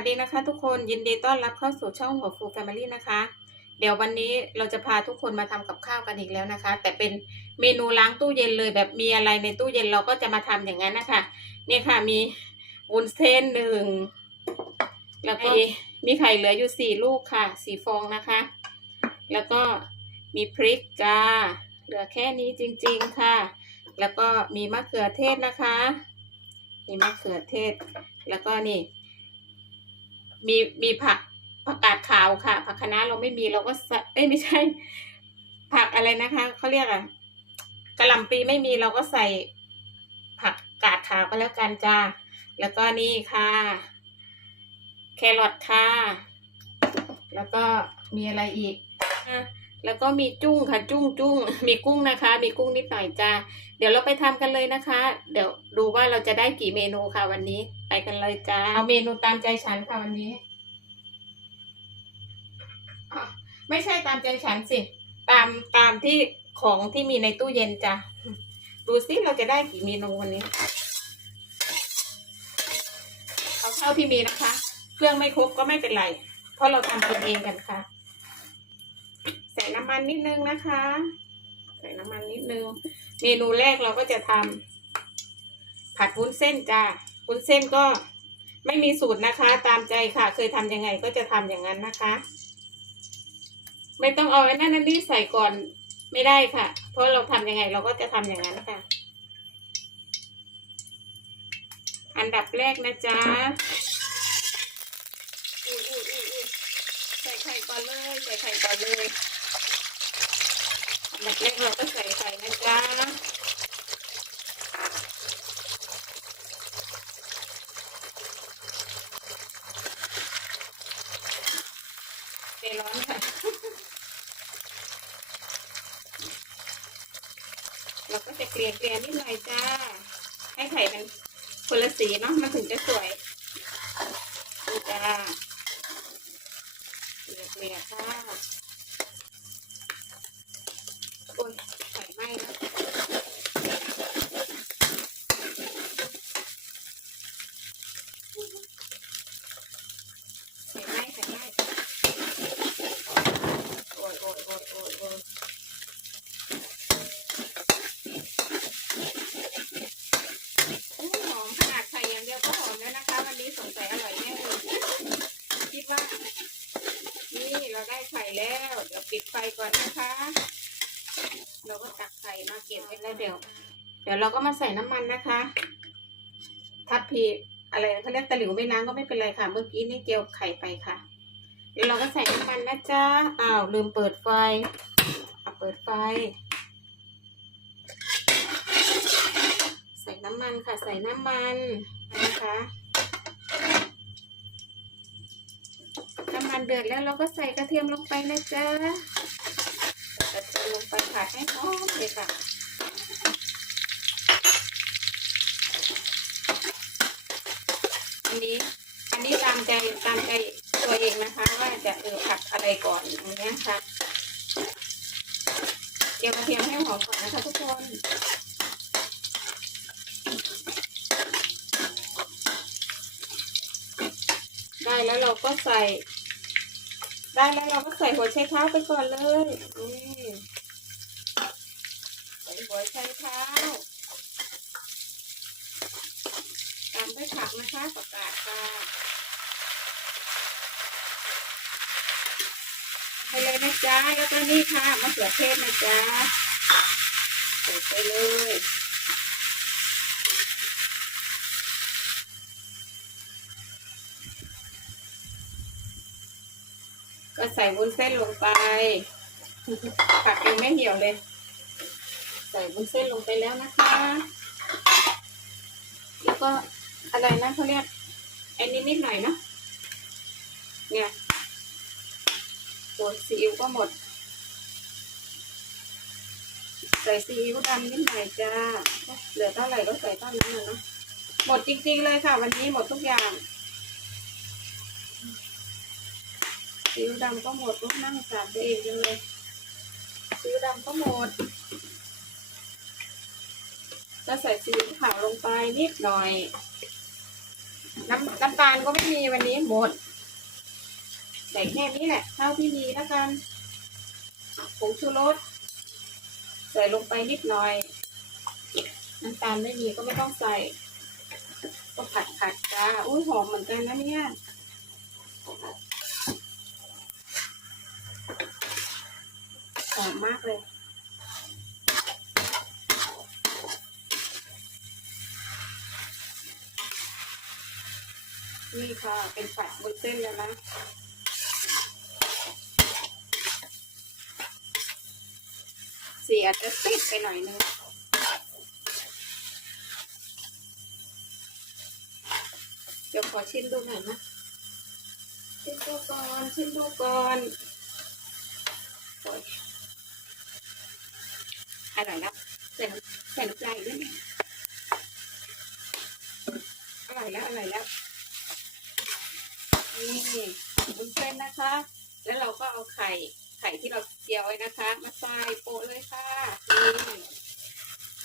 วัสดีนะคะทุกคนยินดีต้อนรับเข้าสู่ช่องหัวฟูแฟมิลี่นะคะ เดี๋ยววันนี้เราจะพาทุกคนมาทำกับข้าวกันอีกแล้วนะคะ แต่เป็นเมนูล้างตู้เย็นเลยแบบมีอะไรในตู้เย็นเราก็จะมาทำอย่างนั้นนะคะนี่ค่ะมีวุ้นเส้นหนึ่งแล้วก็มีไข่เหลืออยู่สี่ลูกค่ะสี่ฟองนะคะ แล้วก็มีพริกจ้าเหลือแค่นี้จริง ๆค่ะ แล้วก็มีมะเขือเทศนะคะ มีมะเขือเทศ แล้วก็นี่ มีมีผักผักกาดขาวค่ะ ผักคะน้าเราไม่มีเราก็ใส่เอ้ยไม่ใช่ ผักอะไรนะคะเขาเรียกอะกะหล่ำปีไม่มีเราก็ใส่ผักกาดขาวก็แล้วกันจ้าแล้วก็นี่ค่ะ แครอทค่ะ แล้วก็มีอะไรอีกอะแล้วก็มีจุ้งค่ะ จุ้งจุ้งมีกุ้งนะคะ มีกุ้งนิดหน่อยจ้าเดี๋ยวเราไปทำกันเลยนะคะ เดี๋ยวดูว่าเราจะได้กี่เมนูค่ะวันนี้ ไปกันเลยจ้าเอาเมนูตามใจฉันค่ะวันนี้ ไม่ใช่ตามใจฉันสิ ตามตามที่ของที่มีในตู้เย็นจ้ะ ดูซิเราจะได้กี่เมนูวันนี้ เอาเท่าที่มีนะคะ เครื่องไม่ครบก็ไม่เป็นไร เพราะเราทำกินเองกันค่ะ ใส่น้ำมันนิดนึงนะคะ ใส่น้ำมันนิดนึง เมนูแรกเราก็จะทำผัดวุ้นเส้นจ้า วุ้นเส้นก็ไม่มีสูตรนะคะ ตามใจค่ะ เคยทำยังไงก็จะทำอย่างนั้นนะคะ ไม่ต้องเอาไอ้นั่นนั่นนี่ใส่ก่อนไม่ได้ค่ะ เพราะเราทำยังไงเราก็จะทำอย่างนั้นค่ะ อันดับแรกนะจ๊ะอุ้ยอุ้ยอุ้ยอุ้ยใส่ไข่ก่อนเลยใส่ไข่ก่อนเลยอันดับแรกเราก็ใส่ไข่นะจ๊ะ เตร้อนค่ะ เราก็จะเกลี่ยเกลี่ยนิดหน่อยจ้า ให้ไข่มันคนละสีเนาะมันถึงจะสวยดูจ้าเกลี่ยเกลี่ยค่ะโอ้ยไข่ไหม้แล้วไข่ไหม้ไข่ไหม้โอ้ยโอ้ยโอ้ยโอ้ยโอ้ย โอ้ยหอมขนาดไข่อย่างเดียวก็หอมแล้วนะคะ วันนี้สงสัยอร่อยแน่เลยคิดว่า นี่เราได้ไข่แล้ว เดี๋ยวปิดไฟก่อนนะคะ เราก็ มาเก็บไว้แล้วเดี๋ยว เดี๋ยวเราก็มาใส่น้ำมันนะคะ ทับพีอะไรเขาเรียกตะหลิวไม่ล้างก็ไม่เป็นไรค่ะ เมื่อกี้นี่เจียวไข่ไปค่ะแล้วเราก็ใส่น้ำมันนะจ๊ะอ้าวลืมเปิดไฟเอะเปิดไฟ ใส่น้ำมันค่ะ ใส่น้ำมันนะคะน้ำมันเดือดแล้วเราก็ใส่กระเทียมลงไปนะจ๊ะใส่กระเทียมลงไปผัด ให้หอมเลยค่ะอันนี้อันนี้ตามใจตามใจตัวเองนะคะ ว่าจะเออผัดอะไรก่อนอย่างเงี้ยค่ะเจียวกระเทียมให้หอมก่อนนะคะทุกคนได้แล้วเราก็ใส่ ได้แล้วเราก็ใส่หัวไชเท้าไปก่อนเลย ใส่ไชเท้าตามด้วยผักนะคะผักกาดค่ะไปเลยนะจ๊ะแล้วก็นี่ค่ะมะเขือเทศนะจ๊ะใส่ไปเลยก็ใส่วุ้นเส้นลงไป ผักยังไม่เหี่ยวเลย ใส่วุ้นเส้นลงไปแล้วนะคะ แล้วก็อะไรนะเขาเรียกไอ้นิดนิดหน่อยนะเนี่ยตัวซีอิ๊วก็หมด ใส่ซีอิ๊วดำนิดหน่อยจ้า เหลือเท่าไหร่ก็ใส่เท่านั้นนะเนาะหมดจริงๆเลยค่ะ วันนี้หมดทุกอย่างซีอิ๊วดำก็หมดลูกนั่งสามตัวเองเลยซีอิ๊วดำก็หมด ก็ใส่ซีอิ๊วขาวลงไปนิดหน่อย น้ำน้ำตาลก็ไม่มีวันนี้หมด ใส่แค่นี้แหละเท่าที่มีแล้วกันผงชูรสใส่ลงไปนิดหน่อย น้ำตาลไม่มีก็ไม่ต้องใส่ ก็ผัดผัดจ้าอุ้ยหอมเหมือนกันนะเนี่ยหอมมากเลย นี่ค่ะ เป็นผัดบนเส้นแล้วนะเสียจะติดไปหน่อยนึงเดี๋ยวขอชิมดูหน่อยนะ ชิมดูก่อน ชิมดูก่อนโอ้ยอร่อยแล้วใส่น้ำใส่น้ำปลาด้วยอร่อยแล้วอร่อยแล้ว นี่วุ้นเส้นนะคะ แล้วเราก็เอาไข่ไข่ที่เราเจียวไว้นะคะ มาใส่โปะเลยค่ะนี่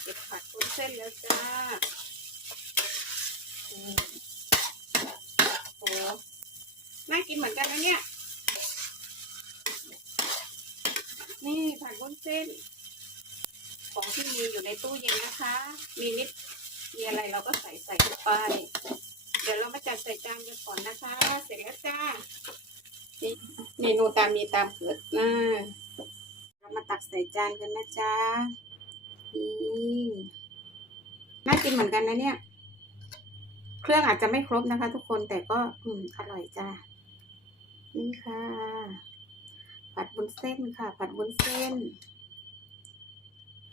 เดี๋ยวผัดวุ้นเส้นแล้วจ้าโอ้น่ากินเหมือนกันนะเนี่ย นี่ผัดวุ้นเส้น ของที่มีอยู่ในตู้เย็นนะคะ มีนิดมีอะไรเราก็ใส่ใส่เข้าไป เดี๋ยวเรามาจัดใส่จานกันก่อนนะคะ เสร็จแล้วจ้านี่เมนูตามมีตามเกิดนะเรามาตักใส่จานกันนะจ๊ะนี่น่ากินเหมือนกันนะเนี่ย เครื่องอาจจะไม่ครบนะคะ ทุกคนแต่ก็อืมอร่อยจ้านี่ค่ะ ผัดบุนเส้นค่ะ ผัดบุนเส้น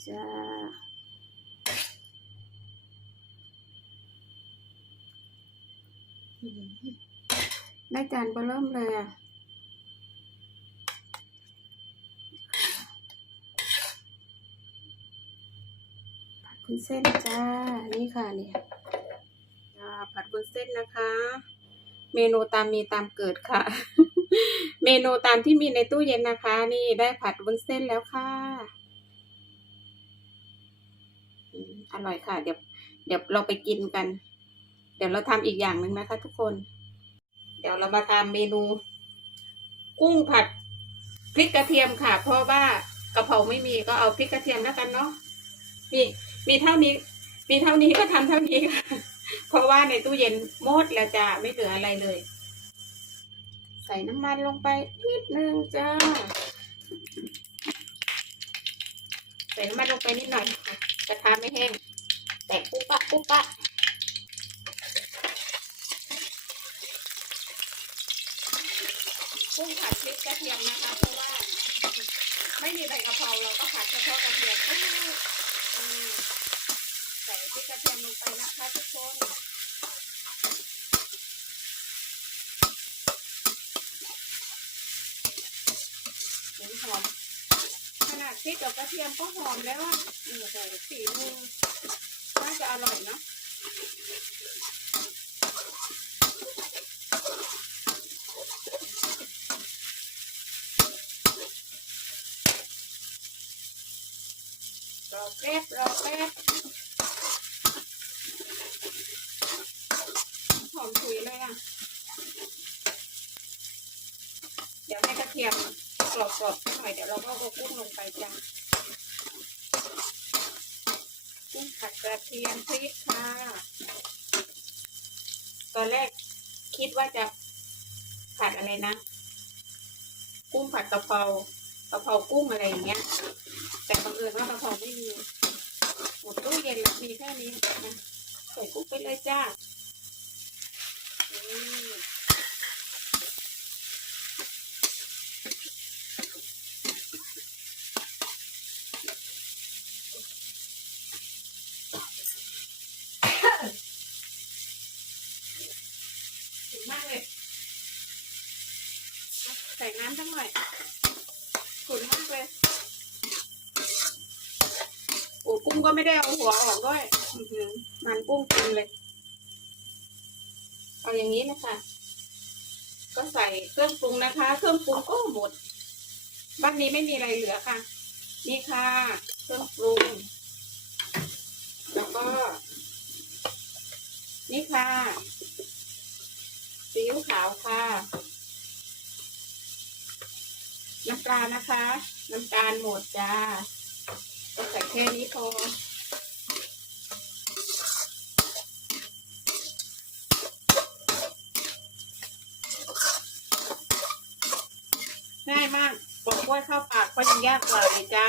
จ้า อืม ได้จานเบอเริ่มเลยอะผัดบุนเส้นจ้า นี่ค่ะเนี่ยผัดบุนเส้นนะคะ เมนูตามมีตามเกิดค่ะ เมนูตามที่มีในตู้เย็นนะคะ นี่ได้ผัดบุนเส้นแล้วค่ะอร่อยค่ะ เดี๋ยวเดี๋ยวเราไปกินกัน เดี๋ยวเราทำอีกอย่างหนึ่งนะคะ ทุกคน เดี๋ยวเรามาทำเมนู กุ้งผัดพริกกระเทียมค่ะ เพราะว่ากระเพราไม่มีก็เอาพริกกระเทียมแล้วกันเนาะมีมีเท่านี้ มีเท่านี้ก็ทำเท่านี้ค่ะเพราะว่าในตู้เย็นหมดแล้วจ้าไม่เหลืออะไรเลย ใส่น้ำมันลงไปนิดนึงจ้าใส่น้ำมันลงไปนิดหน่อยค่ะกระทะไม่แห้ง แตกปุ๊บปะปุ๊บปะ กุ้งผัดพริกกระเทียมนะคะ เพราะว่า ไม่มีใบกะเพราเราก็ผัดเฉพาะกระเทียมอืมใส่พริกกระเทียมลงไปนะคะทุกคนหอมขนาดพริกกับกระเทียมก็หอมแล้วอะนี่ใส่สีมือน่าจะอร่อยเนอะ อแป๊บรอแป๊บหอมฉุยเลยอะ เดี๋ยวให้กระเทียมกรอบๆหน่อยเดี๋ยวเราก็เอากุ้งลงไปจ้ะกุ้งผัดกระเทียมพริกค่ะ ตอนแรกคิดว่าจะผัดอะไรนะ กุ้งผัดกะเพรา กะเพรากุ้งอะไรอย่างเงี้ย แต่บังเอิญว่ากะเพราไม่มีหมดตู้เย็นมีแค่นี้นะใส่กุ้งไปเลยจ้านี่ถึงมากเลยเอาใส่น้ำสักหน่อยขุ่นมากเลย โอ้ กุ้งก็ไม่ได้เอาหัวออกด้วยมันกุ้งเต็มเลย เอาอย่างนี้นะคะ ก็ใส่เครื่องปรุงนะคะ เครื่องปรุงโอ้หมด บ้านนี้ไม่มีอะไรเหลือค่ะ นี่ค่ะ เครื่องปรุง แล้วก็ นี่ค่ะซีอิ๊วขาวค่ะน้ำปลานะคะ น้ำตาลหมดจ้า ก็ใส่แค่นี้พอง่ายมากปอกกล้วยเข้าปากก็ยังยากกว่าเลยจ้า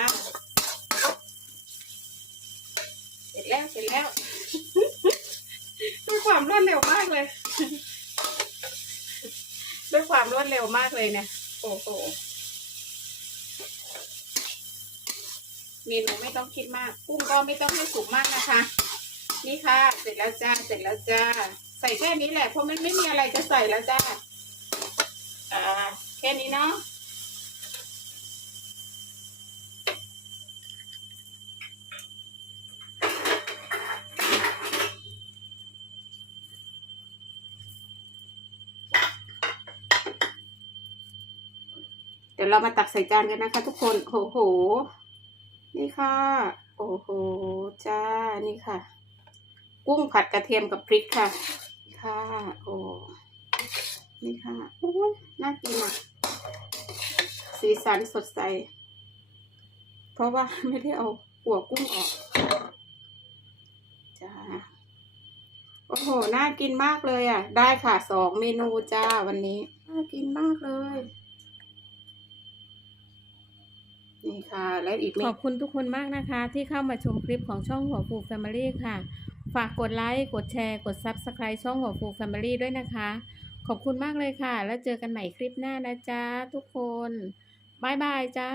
เสร็จแล้วเสร็จแล้วด้วยความรวดเร็วมากเลย ด้วยความรวดเร็วมากเลยเนี่ย โอ้โห เมนูไม่ต้องคิดมากกุ้งก็ไม่ต้องให้สุกมากนะคะ นี่ค่ะ เสร็จแล้วจ้าเสร็จแล้วจ้า ใส่แค่นี้แหละเพราะมันไม่มีอะไรจะใส่แล้วจ้าอ่าแค่นี้เนาะเดี๋ยวเรามาตักใส่จานกันนะคะทุกคนโอ้โห นี่ค่ะ โอ้โห จ้า นี่ค่ะ กุ้งผัดกระเทียมกับพริกค่ะ ค่ะ โอ้ นี่ค่ะ โอ้ยน่ากินอะ สีสันสดใส เพราะว่าไม่ได้เอาหัวกุ้งออก จ้า โอ้โห น่ากินมากเลยอะ ได้ค่ะ สองเมนูจ้าวันนี้ น่ากินมากเลย นี่ค่ะ และอีกขอบคุณทุกคนมากนะคะ ที่เข้ามาชมคลิปของช่องหัวฟูแฟมิลี่ค่ะ ฝากกดไลค์กดแชร์กด Subscribe ช่องหัวฟูแฟมิลี่ด้วยนะคะ ขอบคุณมากเลยค่ะ แล้วเจอกันใหม่คลิปหน้านะจ๊ะทุกคนบายบายจ้า